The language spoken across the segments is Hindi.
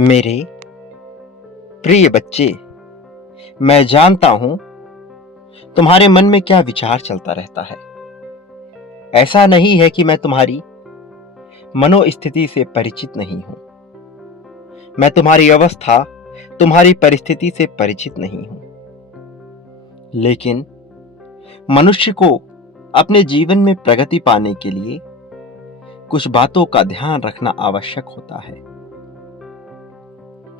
मेरे प्रिय बच्चे, मैं जानता हूं तुम्हारे मन में क्या विचार चलता रहता है। ऐसा नहीं है कि मैं तुम्हारी मनोस्थिति से परिचित नहीं हूं। मैं तुम्हारी अवस्था, तुम्हारी परिस्थिति से परिचित नहीं हूं। लेकिन मनुष्य को अपने जीवन में प्रगति पाने के लिए कुछ बातों का ध्यान रखना आवश्यक होता है।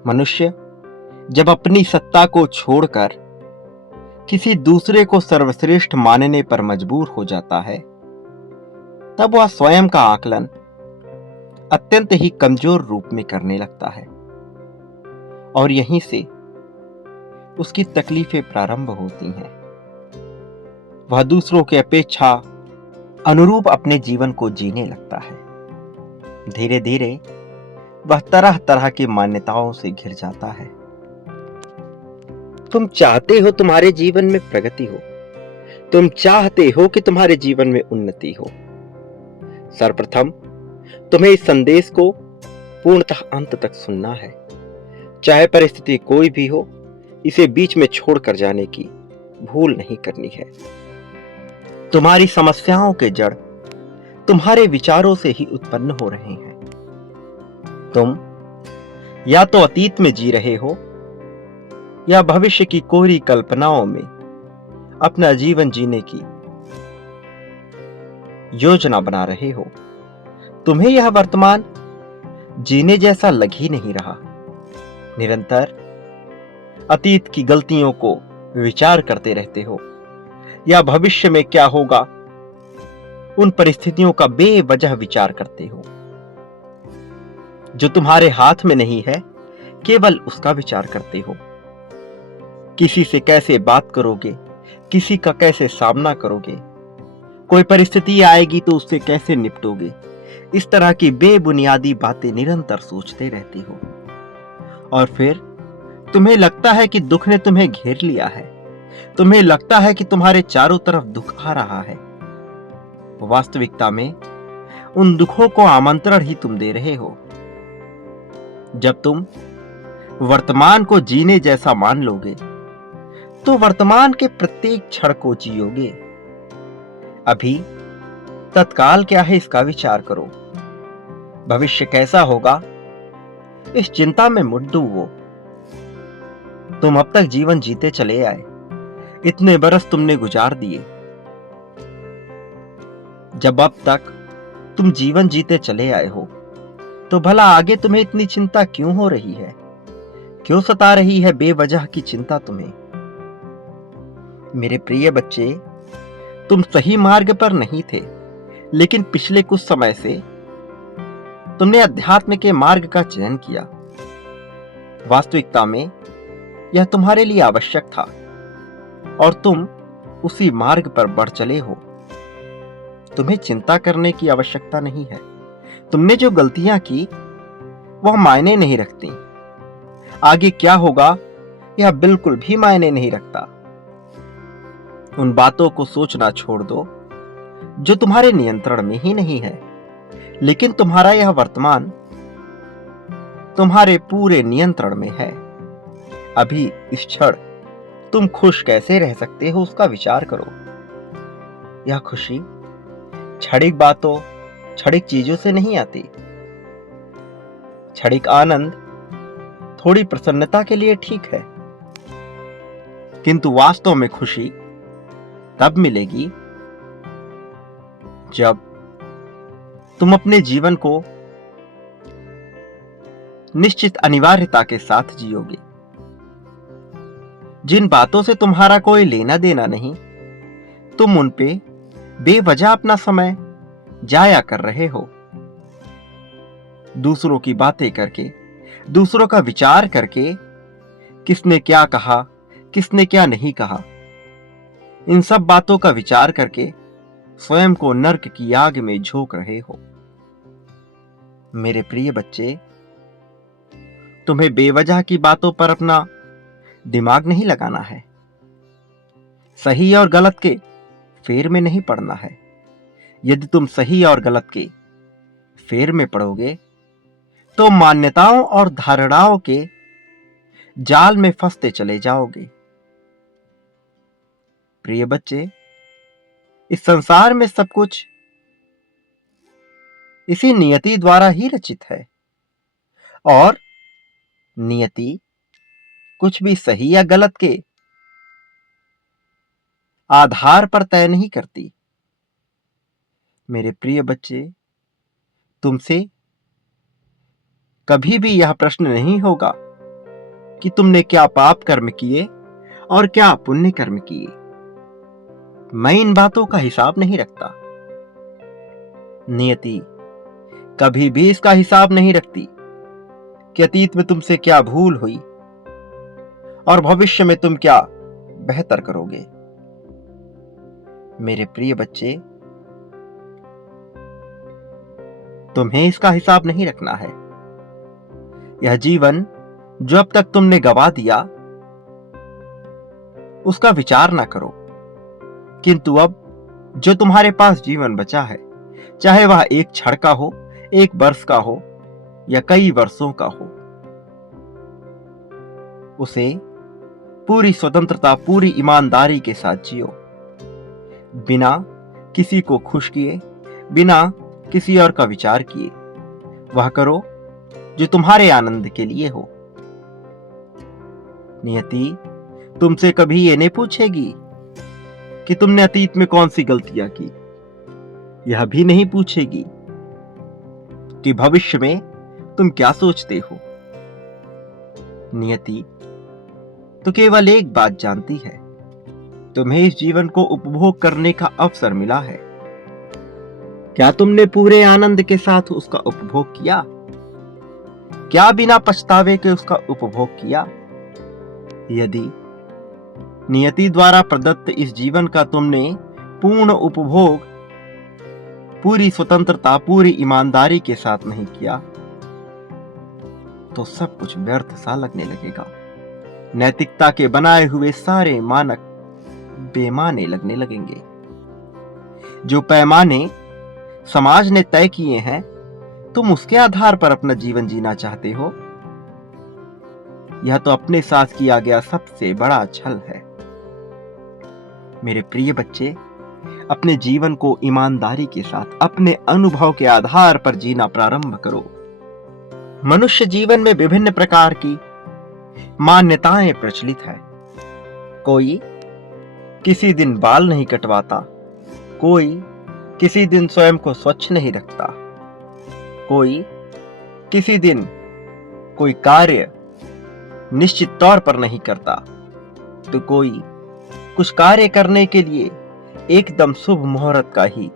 मनुष्य जब अपनी सत्ता को छोड़कर किसी दूसरे को सर्वश्रेष्ठ मानने पर मजबूर हो जाता है, तब वह स्वयं का आकलन अत्यंत ही कमजोर रूप में करने लगता है और यहीं से उसकी तकलीफें प्रारंभ होती हैं। वह दूसरों की अपेक्षा अनुरूप अपने जीवन को जीने लगता है। धीरे धीरे वह तरह तरह की मान्यताओं से घिर जाता है। तुम चाहते हो तुम्हारे जीवन में प्रगति हो, तुम चाहते हो कि तुम्हारे जीवन में उन्नति हो। सर्वप्रथम तुम्हें इस संदेश को पूर्णतः अंत तक सुनना है। चाहे परिस्थिति कोई भी हो, इसे बीच में छोड़कर जाने की भूल नहीं करनी है। तुम्हारी समस्याओं के जड़ तुम्हारे विचारों से ही उत्पन्न हो रहे हैं। तुम या तो अतीत में जी रहे हो या भविष्य की कोरी कल्पनाओं में अपना जीवन जीने की योजना बना रहे हो। तुम्हें यह वर्तमान जीने जैसा लग ही नहीं रहा। निरंतर अतीत की गलतियों को विचार करते रहते हो या भविष्य में क्या होगा उन परिस्थितियों का बेवजह विचार करते हो। जो तुम्हारे हाथ में नहीं है, केवल उसका विचार करते हो। किसी से कैसे बात करोगे, किसी का कैसे सामना करोगे, कोई परिस्थिति आएगी तो उससे कैसे निपटोगे, इस तरह की बेबुनियादी बातें निरंतर सोचते रहती हो। और फिर तुम्हें लगता है कि दुख ने तुम्हें घेर लिया है। तुम्हें लगता है कि तुम्हारे चारों तरफ दुख आ रहा है। वास्तविकता में उन दुखों को आमंत्रण ही तुम दे रहे हो। जब तुम वर्तमान को जीने जैसा मान लोगे, तो वर्तमान के प्रत्येक क्षण को जियोगे। अभी तत्काल क्या है इसका विचार करो। भविष्य कैसा होगा इस चिंता में मत डूबो। तुम अब तक जीवन जीते चले आए, इतने बरस तुमने गुजार दिए। जब अब तक तुम जीवन जीते चले आए हो, तो भला आगे तुम्हें इतनी चिंता क्यों हो रही है? क्यों सता रही है बेवजह की चिंता तुम्हें? मेरे प्रिय बच्चे, तुम सही मार्ग पर नहीं थे, लेकिन पिछले कुछ समय से तुमने अध्यात्म के मार्ग का चयन किया। वास्तविकता में यह तुम्हारे लिए आवश्यक था और तुम उसी मार्ग पर बढ़ चले हो। तुम्हें चिंता करने की आवश्यकता नहीं है। तुमने जो गलतियां की वह मायने नहीं रखती। आगे क्या होगा यह बिल्कुल भी मायने नहीं रखता। उन बातों को सोचना छोड़ दो जो तुम्हारे नियंत्रण में ही नहीं है। लेकिन तुम्हारा यह वर्तमान तुम्हारे पूरे नियंत्रण में है। अभी इस क्षण तुम खुश कैसे रह सकते हो उसका विचार करो। यह खुशी क्षणिक बातों, क्षणिक चीजों से नहीं आती। क्षणिक आनंद थोड़ी प्रसन्नता के लिए ठीक है, किंतु वास्तव में खुशी तब मिलेगी जब तुम अपने जीवन को निश्चित अनिवार्यता के साथ जियोगे। जिन बातों से तुम्हारा कोई लेना देना नहीं, तुम उन पे बेवजह अपना समय जाया कर रहे हो। दूसरों की बातें करके, दूसरों का विचार करके, किसने क्या कहा, किसने क्या नहीं कहा, इन सब बातों का विचार करके स्वयं को नर्क की आग में झोंक रहे हो। मेरे प्रिय बच्चे, तुम्हें बेवजह की बातों पर अपना दिमाग नहीं लगाना है। सही और गलत के फेर में नहीं पड़ना है। यदि तुम सही और गलत के फेर में पड़ोगे तो मान्यताओं और धारणाओं के जाल में फंसते चले जाओगे। प्रिय बच्चे, इस संसार में सब कुछ इसी नियति द्वारा ही रचित है और नियति कुछ भी सही या गलत के आधार पर तय नहीं करती। मेरे प्रिय बच्चे, तुमसे कभी भी यह प्रश्न नहीं होगा कि तुमने क्या पाप कर्म किए और क्या पुण्य कर्म किए। मैं इन बातों का हिसाब नहीं रखता। नियति कभी भी इसका हिसाब नहीं रखती कि अतीत में तुमसे क्या भूल हुई और भविष्य में तुम क्या बेहतर करोगे। मेरे प्रिय बच्चे, तुम्हें इसका हिसाब नहीं रखना है। यह जीवन जो अब तक तुमने गवा दिया, उसका विचार ना करो, किंतु अब जो तुम्हारे पास जीवन बचा है, चाहे वह एक क्षण का हो, एक वर्ष का हो या कई वर्षों का हो, उसे पूरी स्वतंत्रता, पूरी ईमानदारी के साथ जियो। बिना किसी को खुश किए, बिना किसी और का विचार किए वह करो जो तुम्हारे आनंद के लिए हो। नियति तुमसे कभी ये नहीं पूछेगी कि तुमने अतीत में कौन सी गलतियां की। यह भी नहीं पूछेगी कि भविष्य में तुम क्या सोचते हो। नियति तो केवल एक बात जानती है, तुम्हें इस जीवन को उपभोग करने का अवसर मिला है। क्या तुमने पूरे आनंद के साथ उसका उपभोग किया? क्या बिना पछतावे के उसका उपभोग किया? यदि नियति द्वारा प्रदत्त इस जीवन का तुमने पूर्ण उपभोग, पूरी स्वतंत्रता, पूरी ईमानदारी के साथ नहीं किया, तो सब कुछ व्यर्थ सा लगने लगेगा। नैतिकता के बनाए हुए सारे मानक बेमाने लगने लगेंगे। जो पैमाने समाज ने तय किए हैं, तुम उसके आधार पर अपना जीवन जीना चाहते हो। यह तो अपने साथ किया गया सबसे बड़ा छल है। मेरे प्रिय बच्चे, अपने जीवन को ईमानदारी के साथ अपने अनुभव के आधार पर जीना प्रारंभ करो। मनुष्य जीवन में विभिन्न प्रकार की मान्यताएं प्रचलित है। कोई किसी दिन बाल नहीं कटवाता, कोई किसी दिन स्वयं को स्वच्छ नहीं रखता, कोई किसी दिन कोई कार्य निश्चित तौर पर नहीं करता, तो कोई कुछ कार्य करने के लिए एकदम शुभ मुहूर्त का ही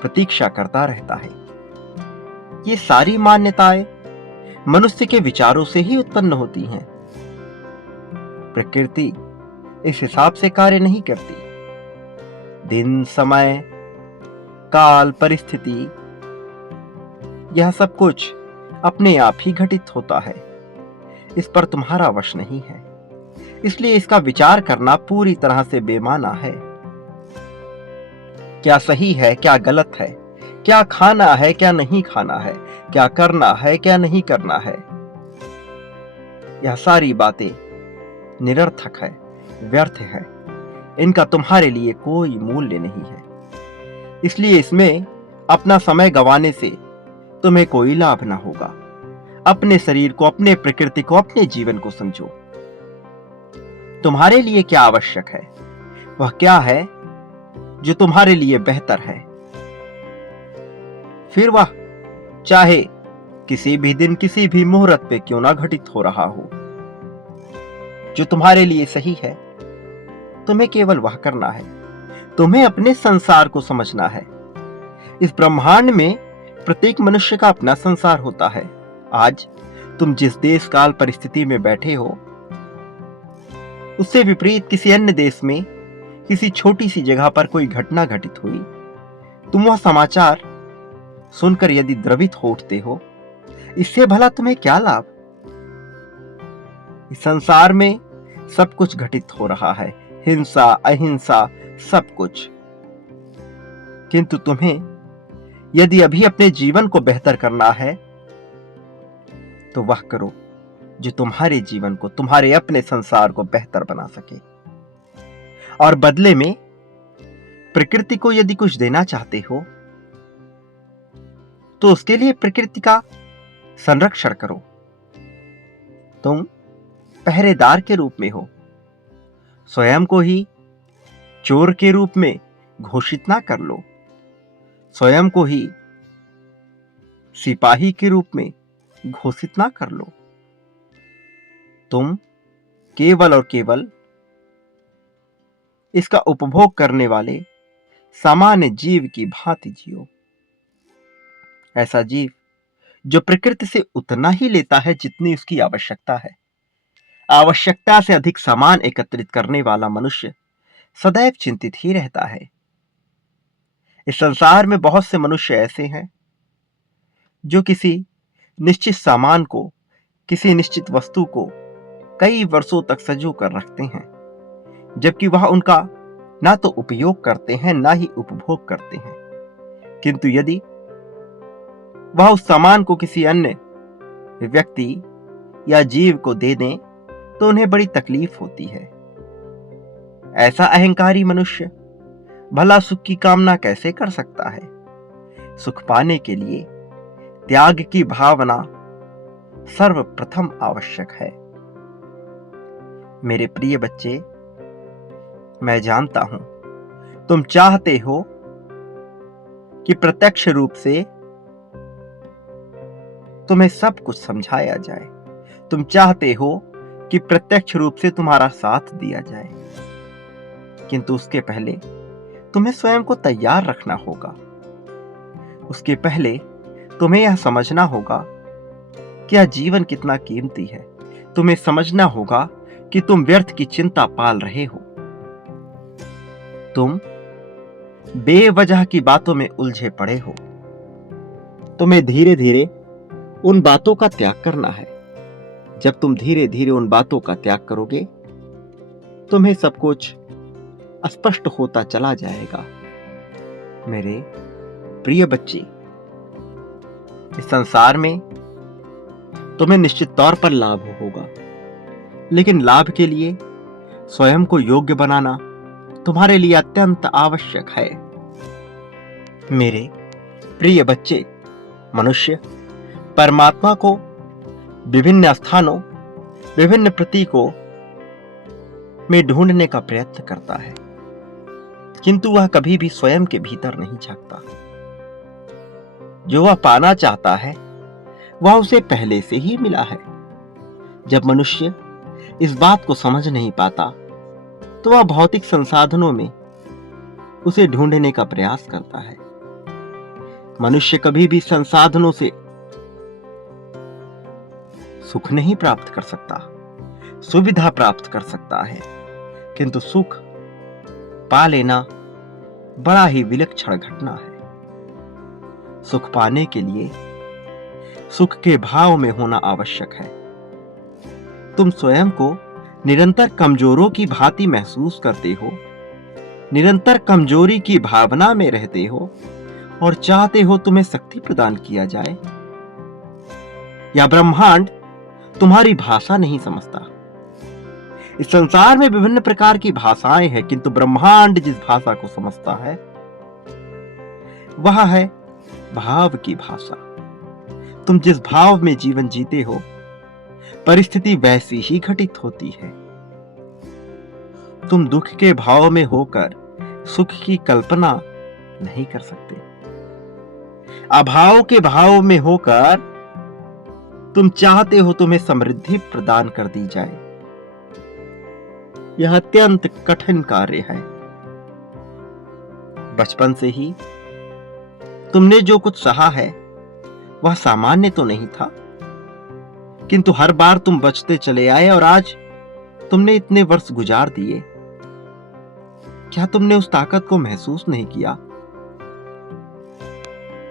प्रतीक्षा करता रहता है। ये सारी मान्यताएं मनुष्य के विचारों से ही उत्पन्न होती हैं। प्रकृति इस हिसाब से कार्य नहीं करती। दिन, समय, काल, परिस्थिति, यह सब कुछ अपने आप ही घटित होता है। इस पर तुम्हारा वश नहीं है, इसलिए इसका विचार करना पूरी तरह से बेमाना है। क्या सही है, क्या गलत है, क्या खाना है, क्या नहीं खाना है, क्या करना है, क्या नहीं करना है, यह सारी बातें निरर्थक है, व्यर्थ है। इनका तुम्हारे लिए कोई मूल्य नहीं है, इसलिए इसमें अपना समय गंवाने से तुम्हें कोई लाभ ना होगा। अपने शरीर को, अपने प्रकृति को, अपने जीवन को समझो। तुम्हारे लिए क्या आवश्यक है, वह क्या है जो तुम्हारे लिए बेहतर है। फिर वह चाहे किसी भी दिन, किसी भी मुहूर्त पे क्यों ना घटित हो रहा हो, जो तुम्हारे लिए सही है, तुम्हें केवल वह करना है। तुम्हें अपने संसार को समझना है। इस ब्रह्मांड में प्रत्येक मनुष्य का अपना संसार होता है। आज तुम जिस देश काल परिस्थिति में बैठे हो, उससे विपरीत किसी अन्य देश में किसी छोटी सी जगह पर कोई घटना घटित हुई, तुम वह समाचार सुनकर यदि द्रवित हो उठते हो, इससे भला तुम्हें क्या लाभ। इस संसार में सब कुछ घटित हो रहा है, हिंसा, अहिंसा, सब कुछ। किंतु तुम्हें यदि अभी अपने जीवन को बेहतर करना है, तो वह करो जो तुम्हारे जीवन को, तुम्हारे अपने संसार को बेहतर बना सके। और बदले में प्रकृति को यदि कुछ देना चाहते हो तो उसके लिए प्रकृति का संरक्षण करो। तुम पहरेदार के रूप में हो, स्वयं को ही चोर के रूप में घोषित ना कर लो, स्वयं को ही सिपाही के रूप में घोषित ना कर लो। तुम केवल और केवल इसका उपभोग करने वाले सामान्य जीव की भांति जियो। ऐसा जीव जो प्रकृति से उतना ही लेता है जितनी उसकी आवश्यकता है। आवश्यकता से अधिक सामान एकत्रित करने वाला मनुष्य सदैव चिंतित ही रहता है। इस संसार में बहुत से मनुष्य ऐसे हैं जो किसी निश्चित सामान को, किसी निश्चित वस्तु को कई वर्षों तक सजो कर रखते हैं, जबकि वह उनका ना तो उपयोग करते हैं ना ही उपभोग करते हैं। किंतु यदि वह उस सामान को किसी अन्य व्यक्ति या जीव को दे दें तो उन्हें बड़ी तकलीफ होती है। ऐसा अहंकारी मनुष्य भला सुख की कामना कैसे कर सकता है? सुख पाने के लिए त्याग की भावना सर्वप्रथम आवश्यक है। मेरे प्रिय बच्चे, मैं जानता हूं तुम चाहते हो कि प्रत्यक्ष रूप से तुम्हें सब कुछ समझाया जाए। तुम चाहते हो कि प्रत्यक्ष रूप से तुम्हारा साथ दिया जाए, किंतु उसके पहले तुम्हें स्वयं को तैयार रखना होगा। उसके पहले तुम्हें यह समझना होगा कि यह जीवन कितना कीमती है। तुम्हें समझना होगा कि तुम व्यर्थ की चिंता पाल रहे हो। तुम बेवजह की बातों में उलझे पड़े हो। तुम्हें धीरे धीरे उन बातों का त्याग करना है। जब तुम धीरे धीरे उन बातों का त्याग करोगे, तुम्हें सब कुछ स्पष्ट होता चला जाएगा। मेरे प्रिय बच्चे, इस संसार में तुम्हें निश्चित तौर पर लाभ होगा, लेकिन लाभ के लिए स्वयं को योग्य बनाना तुम्हारे लिए अत्यंत आवश्यक है। मेरे प्रिय बच्चे, मनुष्य परमात्मा को विभिन्न स्थानों, विभिन्न प्रतीकों में ढूंढने का प्रयत्न करता है, किंतु वह कभी भी स्वयं के भीतर नहीं झांकता। जो वह पाना चाहता है वह उसे पहले से ही मिला है। जब मनुष्य इस बात को समझ नहीं पाता तो वह भौतिक संसाधनों में उसे ढूंढने का प्रयास करता है। मनुष्य कभी भी संसाधनों से सुख नहीं प्राप्त कर सकता, सुविधा प्राप्त कर सकता है, किंतु सुख पा लेना बड़ा ही विलक्षण घटना है। सुख पाने के लिए सुख के भाव में होना आवश्यक है। तुम स्वयं को निरंतर कमजोरों की भांति महसूस करते हो, निरंतर कमजोरी की भावना में रहते हो और चाहते हो तुम्हें शक्ति प्रदान किया जाए। या ब्रह्मांड तुम्हारी भाषा नहीं समझता। इस संसार में विभिन्न प्रकार की भाषाएं हैं, किंतु ब्रह्मांड जिस भाषा को समझता है वह है भाव की भाषा। तुम जिस भाव में जीवन जीते हो, परिस्थिति वैसी ही घटित होती है। तुम दुख के भाव में होकर सुख की कल्पना नहीं कर सकते। अभाव के भाव में होकर तुम चाहते हो तुम्हें समृद्धि प्रदान कर दी जाए। यह अत्यंत कठिन कार्य है। बचपन से ही तुमने जो कुछ सहा है वह सामान्य तो नहीं था, किंतु हर बार तुम बचते चले आए और आज तुमने इतने वर्ष गुजार दिए। क्या तुमने उस ताकत को महसूस नहीं किया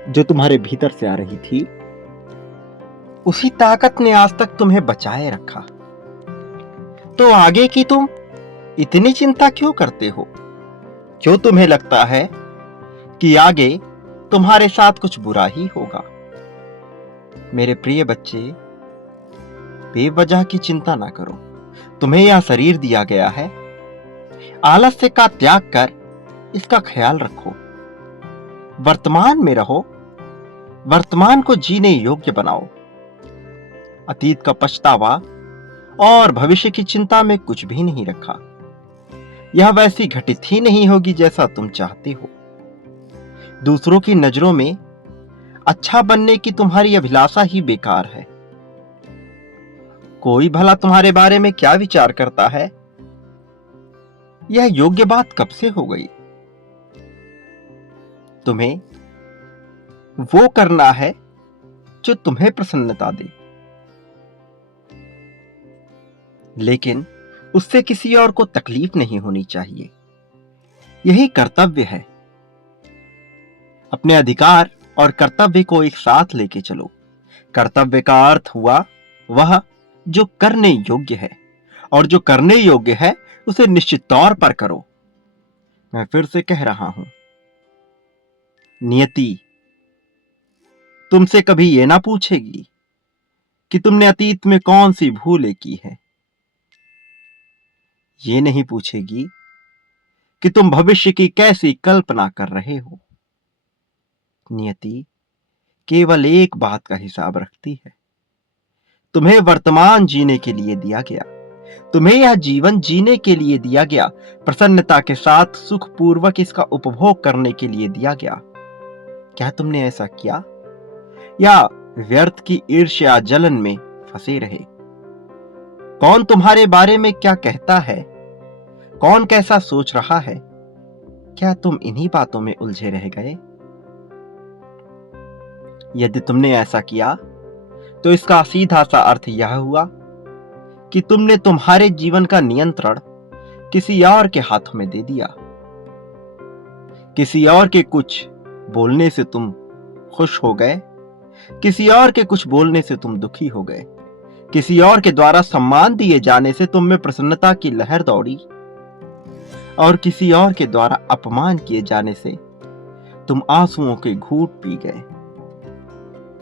जो तुम्हारे भीतर से आ रही थी? उसी ताकत ने आज तक तुम्हें बचाए रखा। तो आगे की तुम इतनी चिंता क्यों करते हो? क्यों तुम्हें लगता है कि आगे तुम्हारे साथ कुछ बुरा ही होगा? मेरे प्रिय बच्चे, बेवजह की चिंता ना करो। तुम्हें यह शरीर दिया गया है, आलस्य का त्याग कर इसका ख्याल रखो। वर्तमान में रहो, वर्तमान को जीने योग्य बनाओ। अतीत का पछतावा और भविष्य की चिंता में कुछ भी नहीं रखा। यह वैसी घटित ही नहीं होगी जैसा तुम चाहते हो। दूसरों की नजरों में अच्छा बनने की तुम्हारी अभिलाषा ही बेकार है। कोई भला तुम्हारे बारे में क्या विचार करता है, यह योग्य बात कब से हो गई। तुम्हें वो करना है जो तुम्हें प्रसन्नता दे, लेकिन उससे किसी और को तकलीफ नहीं होनी चाहिए। यही कर्तव्य है। अपने अधिकार और कर्तव्य को एक साथ लेके चलो। कर्तव्य का अर्थ हुआ वह जो करने योग्य है, और जो करने योग्य है उसे निश्चित तौर पर करो। मैं फिर से कह रहा हूं, नियति तुमसे कभी यह ना पूछेगी कि तुमने अतीत में कौन सी भूलें की है। ये नहीं पूछेगी कि तुम भविष्य की कैसी कल्पना कर रहे हो। नियति केवल एक बात का हिसाब रखती है, तुम्हें वर्तमान जीने के लिए दिया गया, तुम्हें यह जीवन जीने के लिए दिया गया, प्रसन्नता के साथ सुखपूर्वक इसका उपभोग करने के लिए दिया गया। क्या तुमने ऐसा किया, या व्यर्थ की ईर्ष्या जलन में फंसे रहे? कौन तुम्हारे बारे में क्या कहता है, कौन कैसा सोच रहा है, क्या तुम इन्हीं बातों में उलझे रह गए? यदि तुमने ऐसा किया तो इसका सीधा सा अर्थ यह हुआ कि तुमने तुम्हारे जीवन का नियंत्रण किसी और के हाथों में दे दिया। किसी और के कुछ बोलने से तुम खुश हो गए, किसी और के कुछ बोलने से तुम दुखी हो गए, किसी और के द्वारा सम्मान दिए जाने से तुम में प्रसन्नता की लहर दौड़ी, और किसी और के द्वारा अपमान किए जाने से तुम आंसुओं के घूंट पी गए।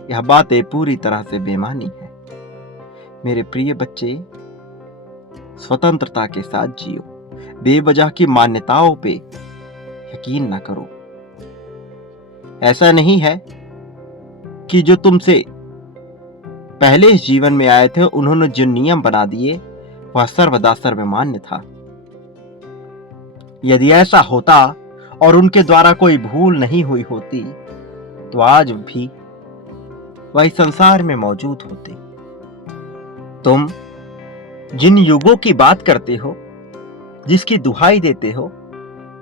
यह बातें पूरी तरह से बेमानी है। मेरे प्रिय बच्चे, स्वतंत्रता के साथ जियो। बेवजह की मान्यताओं पे यकीन ना करो। ऐसा नहीं है कि जो तुमसे पहले इस जीवन में आए थे उन्होंने जो नियम बना दिए वह सर्वदा सर्वमान्य था। यदि ऐसा होता और उनके द्वारा कोई भूल नहीं हुई होती तो आज भी वह इस संसार में मौजूद होते। तुम जिन युगों की बात करते हो, जिसकी दुहाई देते हो,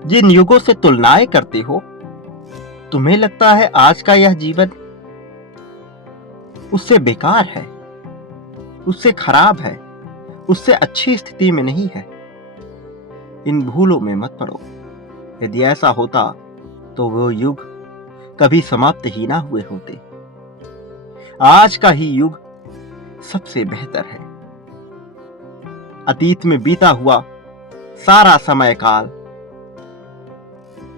जिन युगों से तुलनाएं करते हो, तुम्हें लगता है आज का यह जीवन उससे बेकार है, उससे खराब है, उससे अच्छी स्थिति में नहीं है। इन भूलों में मत पड़ो। यदि ऐसा होता तो वो युग कभी समाप्त ही ना हुए होते। आज का ही युग सबसे बेहतर है। अतीत में बीता हुआ सारा समय काल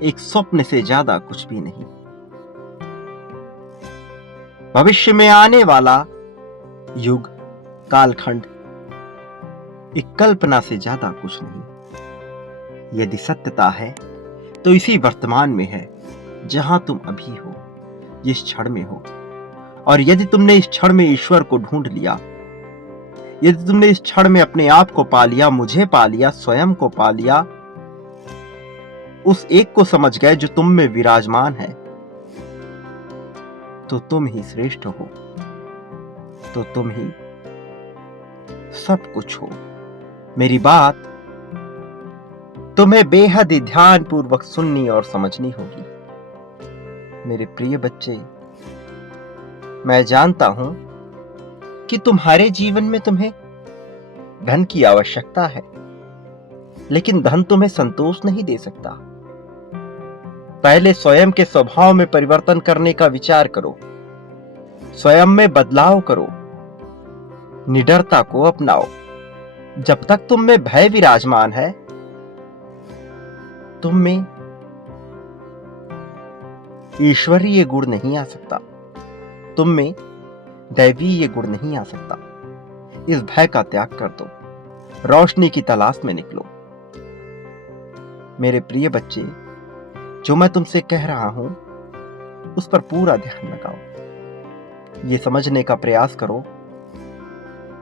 एक स्वप्न से ज्यादा कुछ भी नहीं। भविष्य में आने वाला युग कालखंड एक कल्पना से ज्यादा कुछ नहीं। यदि सत्यता है तो इसी वर्तमान में है, जहां तुम अभी हो, जिस क्षण में हो। और यदि तुमने इस क्षण में ईश्वर को ढूंढ लिया, यदि तुमने इस क्षण में अपने आप को पा लिया, मुझे पा लिया, स्वयं को पा लिया, उस एक को समझ गए जो तुम में विराजमान है, तो तुम ही श्रेष्ठ हो, तो तुम ही सब कुछ हो। मेरी बात तुम्हें बेहद ही ध्यान पूर्वक सुननी और समझनी होगी। मेरे प्रिय बच्चे, मैं जानता हूं कि तुम्हारे जीवन में तुम्हें धन की आवश्यकता है, लेकिन धन तुम्हें संतोष नहीं दे सकता। पहले स्वयं के स्वभाव में परिवर्तन करने का विचार करो, स्वयं में बदलाव करो, निडरता को अपनाओ। जब तक तुम में भय विराजमान है, तुम में ईश्वरीय गुण नहीं आ सकता, तुम में दैवीय गुण नहीं आ सकता। इस भय का त्याग कर दो, रोशनी की तलाश में निकलो। मेरे प्रिय बच्चे, जो मैं तुमसे कह रहा हूं उस पर पूरा ध्यान लगाओ। ये समझने का प्रयास करो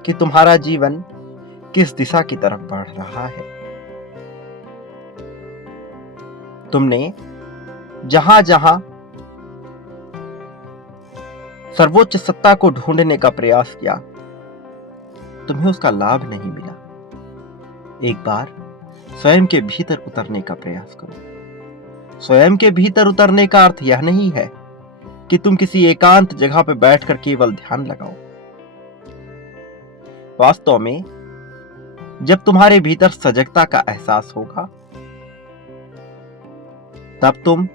कि तुम्हारा जीवन किस दिशा की तरफ बढ़ रहा है। तुमने जहां जहां सर्वोच्च सत्ता को ढूंढने का प्रयास किया, तुम्हें उसका लाभ नहीं मिला। एक बार स्वयं के भीतर उतरने का प्रयास करो। स्वयं के भीतर उतरने का अर्थ यह नहीं है कि तुम किसी एकांत जगह पर बैठकर केवल ध्यान लगाओ। वास्तव में जब तुम्हारे भीतर सजगता का एहसास होगा, तब तुम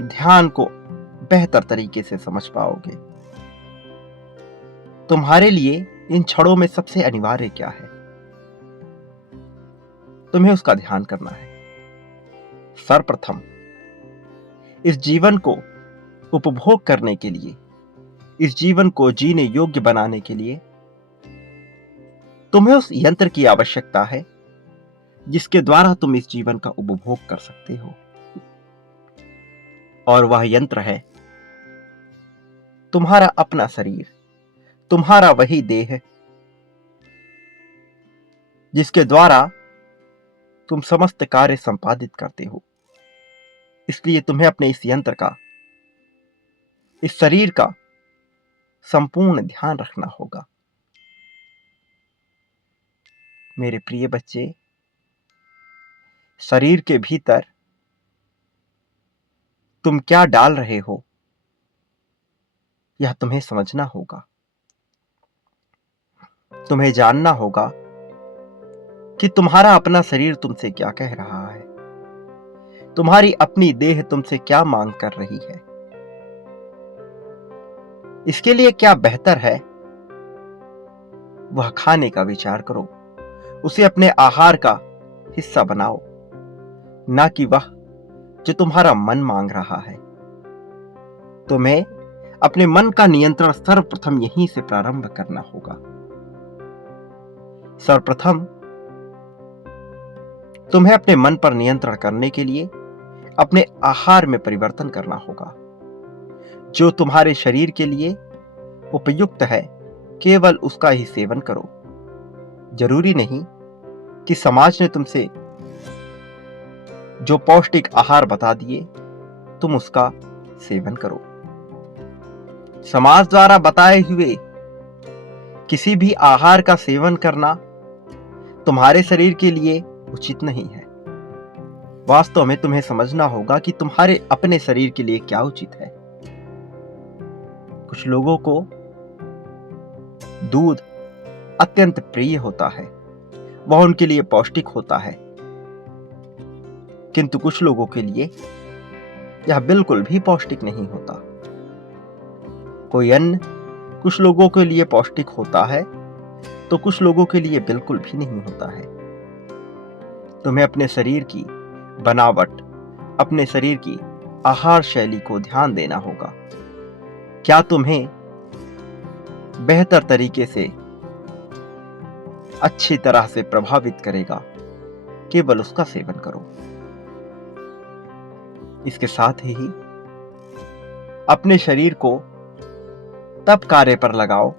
ध्यान को बेहतर तरीके से समझ पाओगे। तुम्हारे लिए इन क्षणों में सबसे अनिवार्य क्या है, तुम्हें उसका ध्यान करना है। सर्वप्रथम इस जीवन को उपभोग करने के लिए, इस जीवन को जीने योग्य बनाने के लिए तुम्हें उस यंत्र की आवश्यकता है जिसके द्वारा तुम इस जीवन का उपभोग कर सकते हो। और वह यंत्र है तुम्हारा अपना शरीर, तुम्हारा वही देह जिसके द्वारा तुम समस्त कार्य संपादित करते हो। इसलिए तुम्हें अपने इस यंत्र का, इस शरीर का संपूर्ण ध्यान रखना होगा। मेरे प्रिय बच्चे, शरीर के भीतर तुम क्या डाल रहे हो, यह तुम्हें समझना होगा। तुम्हें जानना होगा कि तुम्हारा अपना शरीर तुमसे क्या कह रहा है, तुम्हारी अपनी देह तुमसे क्या मांग कर रही है। इसके लिए क्या बेहतर है, वह खाने का विचार करो, उसे अपने आहार का हिस्सा बनाओ, ना कि वह जो तुम्हारा मन मांग रहा है। तुम्हें अपने मन का नियंत्रण सर्वप्रथम यहीं से प्रारंभ करना होगा। सर्वप्रथम तुम्हें अपने मन पर नियंत्रण करने के लिए अपने आहार में परिवर्तन करना होगा। जो तुम्हारे शरीर के लिए उपयुक्त है, केवल उसका ही सेवन करो। जरूरी नहीं कि समाज ने तुमसे जो पौष्टिक आहार बता दिए तुम उसका सेवन करो। समाज द्वारा बताए हुए किसी भी आहार का सेवन करना तुम्हारे शरीर के लिए उचित नहीं है। वास्तव में तुम्हें समझना होगा कि तुम्हारे अपने शरीर के लिए क्या उचित है। कुछ लोगों को दूध अत्यंत प्रिय होता है, वह उनके लिए पौष्टिक होता है, किंतु कुछ लोगों के लिए यह बिल्कुल भी पौष्टिक नहीं होता। कोई अन्न कुछ लोगों के लिए पौष्टिक होता है तो कुछ लोगों के लिए बिल्कुल भी नहीं होता है। तुम्हें अपने शरीर की बनावट, अपने शरीर की आहार शैली को ध्यान देना होगा। क्या तुम्हें बेहतर तरीके से, अच्छी तरह से प्रभावित करेगा, केवल उसका सेवन करो। इसके साथ ही अपने शरीर को तब कार्य पर लगाओ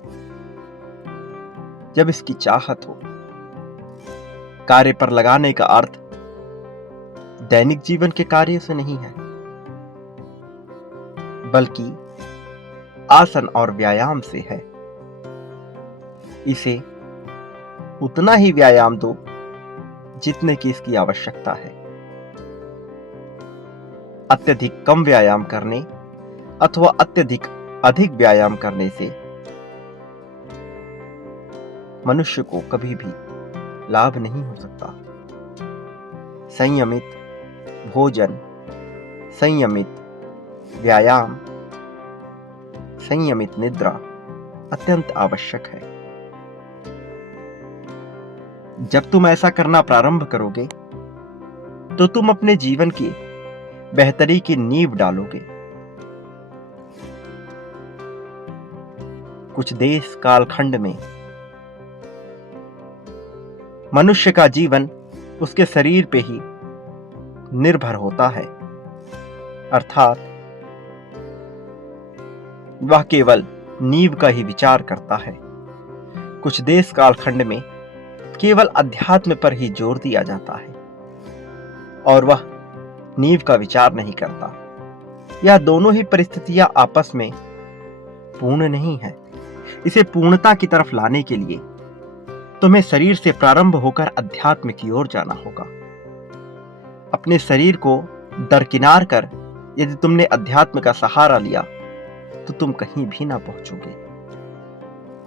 जब इसकी चाहत हो। कार्य पर लगाने का अर्थ दैनिक जीवन के कार्यों से नहीं है, बल्कि आसन और व्यायाम से है। इसे उतना ही व्यायाम दो जितने की इसकी आवश्यकता है। अत्यधिक कम व्यायाम करने अथवा अत्यधिक अधिक व्यायाम करने से मनुष्य को कभी भी लाभ नहीं हो सकता। संयमित भोजन, संयमित व्यायाम, संयमित निद्रा अत्यंत आवश्यक है। जब तुम ऐसा करना प्रारंभ करोगे तो तुम अपने जीवन की बेहतरी की नींव डालोगे। कुछ देश कालखंड में मनुष्य का जीवन उसके शरीर पे ही निर्भर होता है, अर्थात वह केवल नींव का ही विचार करता है। कुछ देश कालखंड में केवल अध्यात्म पर ही जोर दिया जाता है और वह नींव का विचार नहीं करता। यह दोनों ही परिस्थितियां आपस में पूर्ण नहीं है। इसे पूर्णता की तरफ लाने के लिए तुम्हें शरीर से प्रारंभ होकर अध्यात्म की ओर जाना होगा। अपने शरीर को दरकिनार कर यदि तुमने अध्यात्म का सहारा लिया तो तुम कहीं भी ना पहुंचोगे,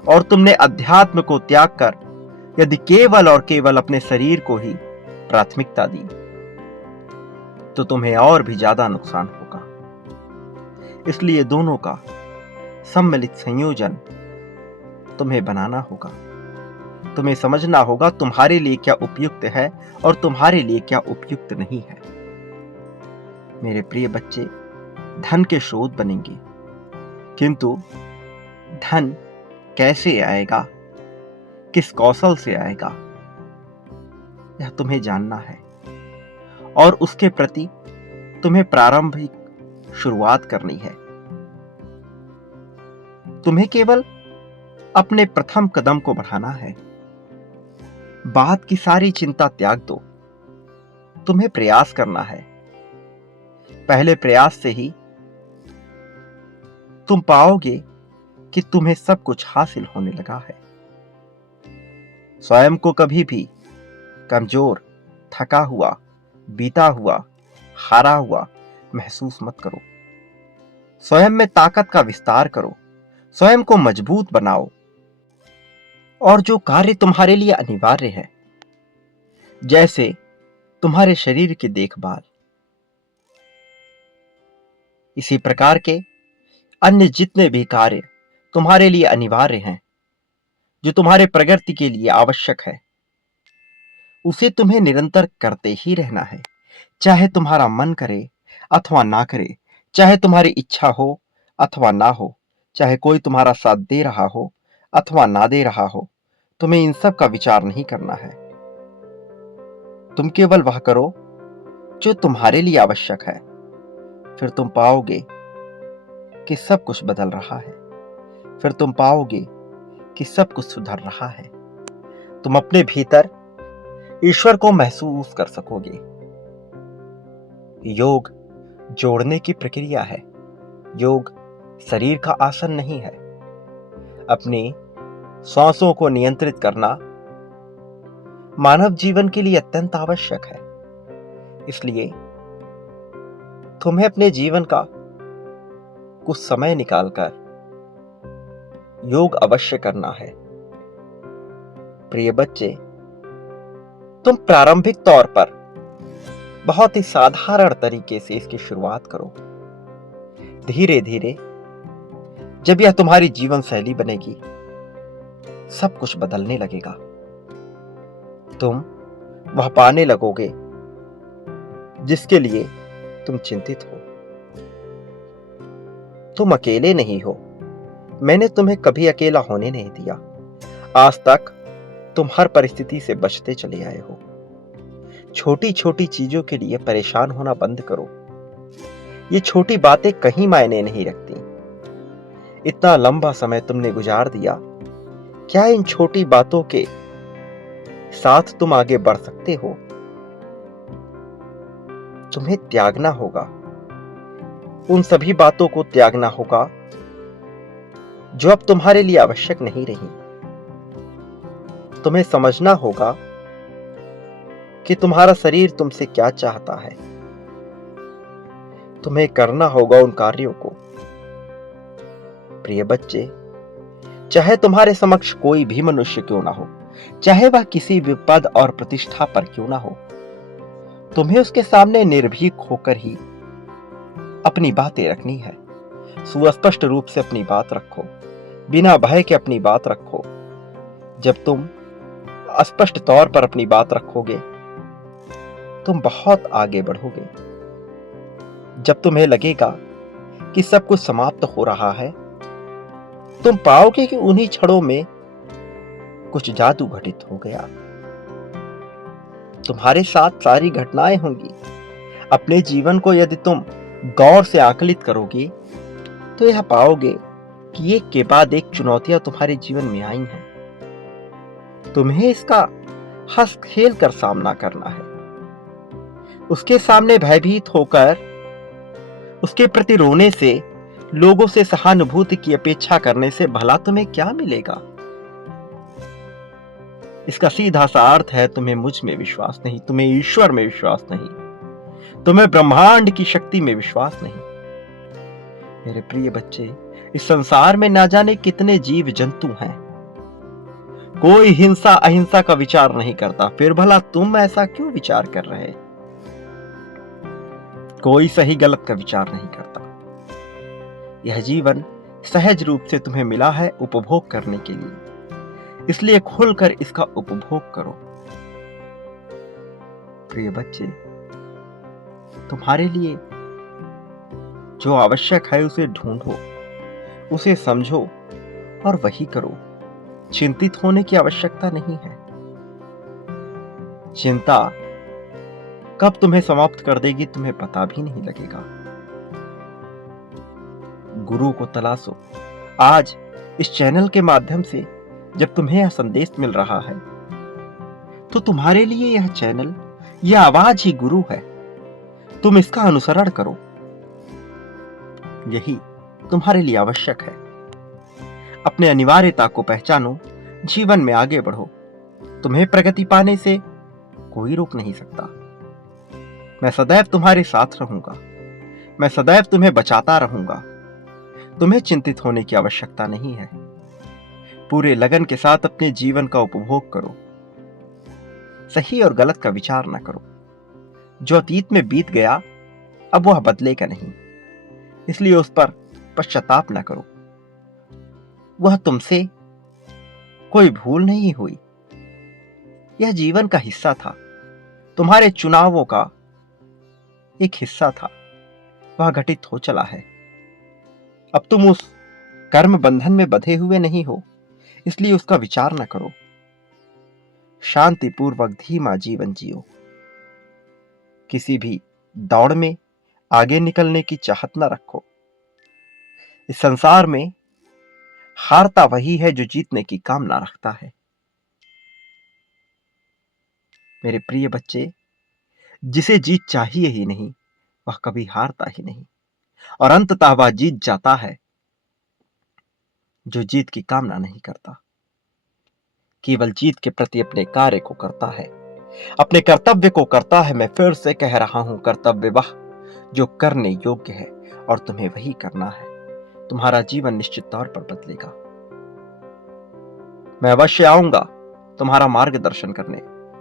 और तुमने अध्यात्म को त्याग कर यदि केवल और केवल अपने शरीर को ही प्राथमिकता दी तो तुम्हें और भी ज्यादा नुकसान होगा। इसलिए दोनों का सम्मिलित संयोजन तुम्हें बनाना होगा। तुम्हें समझना होगा तुम्हारे लिए क्या उपयुक्त है और तुम्हारे लिए क्या उपयुक्त नहीं है। मेरे प्रिय बच्चे, धन के स्रोत बनेंगे, किंतु धन कैसे आएगा, किस कौशल से आएगा, यह तुम्हें जानना है और उसके प्रति तुम्हें प्रारंभिक शुरुआत करनी है। तुम्हें केवल अपने प्रथम कदम को बढ़ाना है। बाद की सारी चिंता त्याग दो। तुम्हें प्रयास करना है। पहले प्रयास से ही तुम पाओगे कि तुम्हें सब कुछ हासिल होने लगा है। स्वयं को कभी भी कमजोर, थका हुआ, बीता हुआ, हारा हुआ महसूस मत करो। स्वयं में ताकत का विस्तार करो, स्वयं को मजबूत बनाओ, और जो कार्य तुम्हारे लिए अनिवार्य है, जैसे तुम्हारे शरीर की देखभाल, इसी प्रकार के अन्य जितने भी कार्य तुम्हारे लिए अनिवार्य हैं, जो तुम्हारे प्रगति के लिए आवश्यक है, उसे तुम्हें निरंतर करते ही रहना है। चाहे तुम्हारा मन करे अथवा ना करे, चाहे तुम्हारी इच्छा हो अथवा ना हो, चाहे कोई तुम्हारा साथ दे रहा हो अथवा ना दे रहा हो, तुम्हें इन सब का विचार नहीं करना है। तुम केवल वह करो जो तुम्हारे लिए आवश्यक है। फिर तुम पाओगे कि सब कुछ बदल रहा है। फिर तुम पाओगे कि सब कुछ सुधर रहा है। तुम अपने भीतर ईश्वर को महसूस कर सकोगे। योग जोड़ने की प्रक्रिया है। योग शरीर का आसन नहीं है। अपनी सांसों को नियंत्रित करना मानव जीवन के लिए अत्यंत आवश्यक है। इसलिए तुम्हें अपने जीवन का कुछ समय निकालकर योग अवश्य करना है। प्रिय बच्चे, तुम प्रारंभिक तौर पर बहुत ही साधारण तरीके से इसकी शुरुआत करो। धीरे धीरे जब यह तुम्हारी जीवन शैली बनेगी, सब कुछ बदलने लगेगा। तुम वह पाने लगोगे जिसके लिए तुम चिंतित हो। तुम अकेले नहीं हो। मैंने तुम्हें कभी अकेला होने नहीं दिया। आज तक तुम हर परिस्थिति से बचते चले आए हो। छोटी छोटी चीजों के लिए परेशान होना बंद करो। ये छोटी बातें कहीं मायने नहीं रखती। इतना लंबा समय तुमने गुजार दिया, क्या इन छोटी बातों के साथ तुम आगे बढ़ सकते हो? तुम्हें त्यागना होगा। उन सभी बातों को त्यागना होगा जो अब तुम्हारे लिए आवश्यक नहीं रही। तुम्हें समझना होगा कि तुम्हारा शरीर तुमसे क्या चाहता है। तुम्हें करना होगा उन कार्यों को। प्रिय बच्चे, चाहे तुम्हारे समक्ष कोई भी मनुष्य क्यों ना हो, चाहे वह किसी भी पद और प्रतिष्ठा पर क्यों ना हो, तुम्हें उसके सामने निर्भीक होकर ही अपनी बातें रखनी है। सुस्पष्ट रूप से अपनी बात रखो, बिना भय के अपनी बात रखो। जब तुम स्पष्ट तौर पर अपनी बात रखोगे, तुम बहुत आगे बढ़ोगे। जब तुम्हें लगेगा कि सब कुछ समाप्त हो रहा है, तुम पाओगे कि उन्हीं क्षणों में कुछ जादू घटित हो गया। तुम्हारे साथ सारी घटनाएं होंगी। अपने जीवन को यदि तुम गौर से आकलित करोगे तो यह पाओगे कि एक के बाद एक चुनौतियां तुम्हारे जीवन में आई हैं। तुम्हें इसका हंस खेल कर सामना करना है। उसके सामने भयभीत होकर उसके प्रति रोने से, लोगों से सहानुभूति की अपेक्षा करने से भला तुम्हें क्या मिलेगा? इसका सीधा सा अर्थ है तुम्हें मुझ में विश्वास नहीं, तुम्हें ईश्वर में विश्वास नहीं, तुम्हें ब्रह्मांड की शक्ति में विश्वास नहीं। मेरे प्रिय बच्चे, इस संसार में ना जाने कितने जीव जंतु हैं। कोई हिंसा अहिंसा का विचार नहीं करता, फिर भला तुम ऐसा क्यों विचार कर रहे? कोई सही गलत का विचार नहीं करता। यह जीवन सहज रूप से तुम्हें मिला है उपभोग करने के लिए, इसलिए खुलकर इसका उपभोग करो। प्रिय बच्चे, तुम्हारे लिए जो आवश्यक है उसे ढूंढो, उसे समझो और वही करो। चिंतित होने की आवश्यकता नहीं है। चिंता कब तुम्हें समाप्त कर देगी तुम्हें पता भी नहीं लगेगा। गुरु को तलाशो। आज इस चैनल के माध्यम से जब तुम्हें यह संदेश मिल रहा है तो तुम्हारे लिए यह चैनल, यह आवाज ही गुरु है। तुम इसका अनुसरण करो, यही तुम्हारे लिए आवश्यक है। अपने अनिवार्यता को पहचानो, जीवन में आगे बढ़ो। तुम्हें प्रगति पाने से कोई रोक नहीं सकता। मैं सदैव तुम्हारे साथ रहूंगा। मैं सदैव तुम्हें बचाता रहूंगा। तुम्हें चिंतित होने की आवश्यकता नहीं है। पूरे लगन के साथ अपने जीवन का उपभोग करो। सही और गलत का विचार न करो। जो अतीत में बीत गया अब वह बदलेगा नहीं, इसलिए उस पर पश्चाताप न करो। वह तुमसे कोई भूल नहीं हुई। यह जीवन का हिस्सा था, तुम्हारे चुनावों का एक हिस्सा था। वह घटित हो चला है। अब तुम उस कर्म बंधन में बंधे हुए नहीं हो, इसलिए उसका विचार न करो। शांतिपूर्वक धीमा जीवन जियो। किसी भी दौड़ में आगे निकलने की चाहत न रखो। इस संसार में हारता वही है जो जीतने की कामना रखता है। मेरे प्रिय बच्चे, जिसे जीत चाहिए ही नहीं वह कभी हारता ही नहीं, और अंततः वह जीत जाता है जो जीत की कामना नहीं करता, केवल जीत के प्रति अपने कार्य को करता है, अपने कर्तव्य को करता है। मैं फिर से कह रहा हूं, कर्तव्य वह जो करने योग्य है और तुम्हें वही करना है। तुम्हारा जीवन निश्चित तौर पर बदलेगा। मैं अवश्य आऊंगा तुम्हारा मार्गदर्शन करने।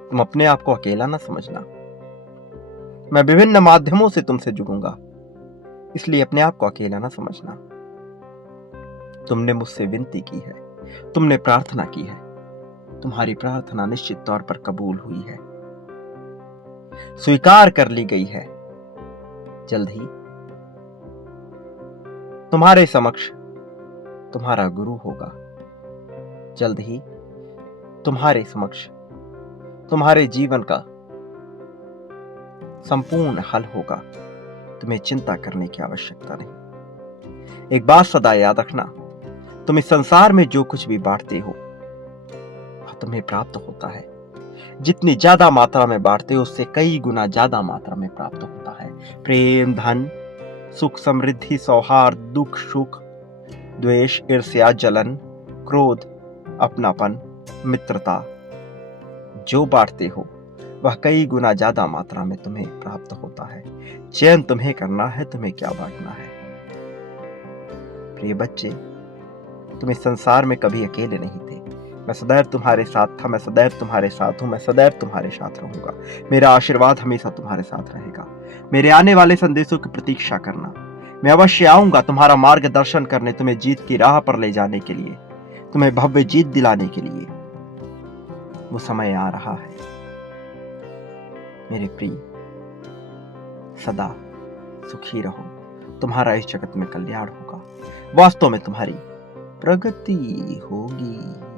तुम अपने आप को अकेला न समझना। मैं विभिन्न माध्यमों से तुमसे जुड़ूंगा, इसलिए अपने आप को अकेला न समझना। तुमने मुझसे विनती की है, तुमने प्रार्थना की है, तुम्हारी प्रार्थना निश्चित तौर पर कबूल हुई है, स्वीकार कर ली गई है। जल्द ही तुम्हारे समक्ष तुम्हारा गुरु होगा। जल्द ही तुम्हारे समक्ष तुम्हारे जीवन का संपूर्ण हल होगा। तुम्हें चिंता करने की आवश्यकता नहीं। एक बात सदा याद रखना, तुम इस संसार में जो कुछ भी बांटते हो वह तुम्हें प्राप्त होता है। जितनी ज्यादा मात्रा में बांटते हो उससे कई गुना ज्यादा मात्रा में प्राप्त होता है। प्रेम, धन, सुख, समृद्धि, सौहार्द, दुख, सुख, द्वेष, ईर्ष्या, जलन, क्रोध, अपनापन, मित्रता, जो बांटते हो वह कई गुना ज्यादा मात्रा में तुम्हें प्राप्त होता है। चयन तुम्हें करना है, तुम्हें क्या बांटना है। प्रिय बच्चे, तुम इस संसार में कभी अकेले नहीं थे। मैं सदैव तुम्हारे साथ था, मैं सदैव तुम्हारे साथ हूं, मैं सदैव तुम्हारे साथ रहूंगा। मेरा आशीर्वाद हमेशा तुम्हारे साथ रहेगा। मेरे आने वाले संदेशों की प्रतीक्षा करना। मैं अवश्य आऊंगा तुम्हारा मार्गदर्शन करने, तुम्हें जीत की राह पर ले जाने के लिए, तुम्हें भव्य जीत दिलाने के लिए। वो समय आ रहा है। मेरे प्रिय, सदा सुखी रहो। तुम्हारा इस जगत में कल्याण होगा। वास्तव में तुम्हारी प्रगति होगी।